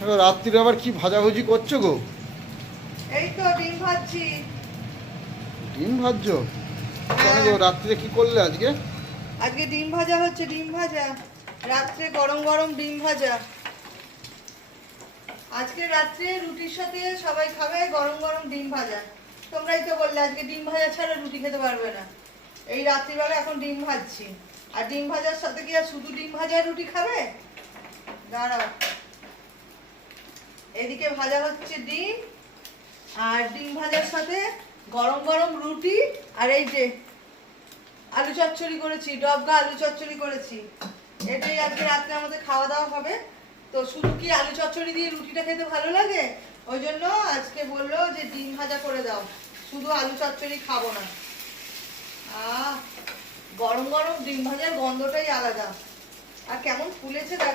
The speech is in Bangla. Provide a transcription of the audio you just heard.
রাত্রিরে আবার কি ভাজাভুজি করছো গো? এই তো ডিম ভাজছি। ডিম ভাজছো? কেন হ্যাঁ, গো, রাত্রিরে কি করলে আজকে? আজকে ডিম ভাজা হচ্ছে, ডিম ভাজা। রাত্রে গরম গরম ডিম ভাজা। আজকে রাত্রে রুটির সাথে সবাই খাবে গরম গরম ডিম ভাজা। তোমরাই তো বললে আজকে ডিম ভাজা ছাড়া রুটি খেতে পারবে না। এই রাত্রিবেলা এখন ডিম ভাজছি। আর ডিম ভাজার সাথে কি আর শুধু ডিম ভাজা রুটি খাবে? দাঁড়াও, এদিকে ভাজা হচ্ছে ডিম, আর ডিম ভাজার সাথে গরম গরম রুটি। আর এই যে আলু চচ্চড়ি করেছি, ডবকা আলু চচ্চড়ি করেছি। এটাই আজকে রাত্রে আমাদের খাওয়া দাওয়া হবে। তো শুধু কি আলু চচ্চড়ি দিয়ে রুটিটা খেতে ভালো লাগে, ওই জন্য আজকে বললো যে ডিম ভাজা করে দাও, শুধু আলু চচ্চড়ি খাবো না। আহ, গরম গরম ডিম ভাজার গন্ধটাই আলাদা। আর কেমন ফুলেছে দেখো।